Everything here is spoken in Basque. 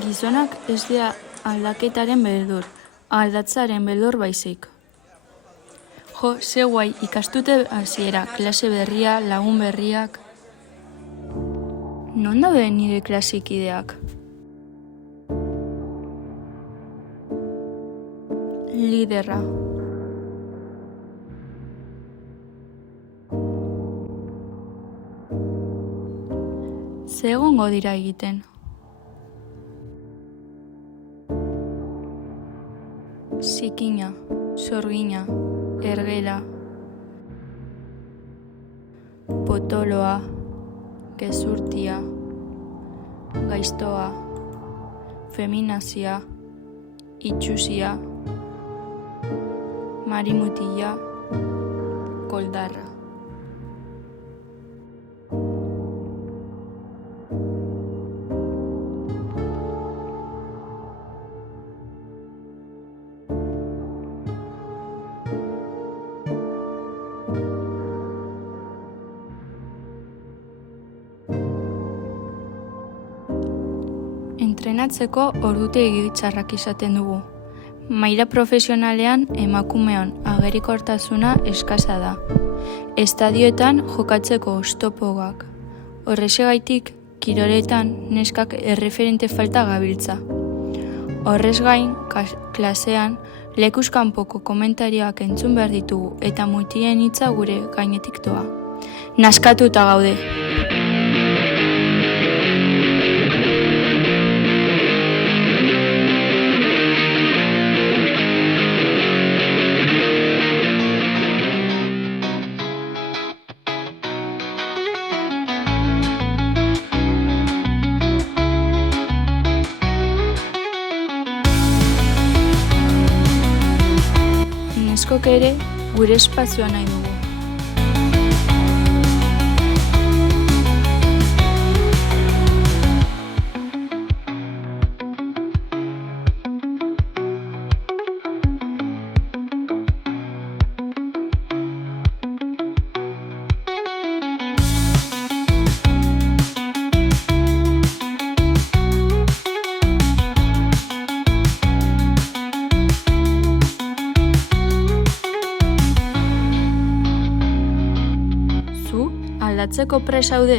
Gizonak ez dira aldaketaren beldur, aldatzaren beldur baizik. Jo, ze guai, ikastute hasiera, klase berria, lagun berriak. Non daude nire klasikideak? Liderra. Ze egongo dira egiten? Zikina, sorgina, ergela, potoloa, gezurtia, gaiztoa, feminazia, itxusia, marimutila, koldarra. Entrenatzeko ordutegi txarrak izaten dugu. Maila profesionalean emakumeon agerikortasuna eskasa da. Estadioetan jokatzeko oztopoak. Horrexegaitik, kiroletan neskak erreferente falta gabiltza. Horrez gain, klasean, lekuz kanpoko komentarioak entzun behar ditugu eta mutien hitza gure gainetik doa. Naskatuta gaude. Neskok ere gure espazioa nahi dugu. Aldatzeko prest zaude?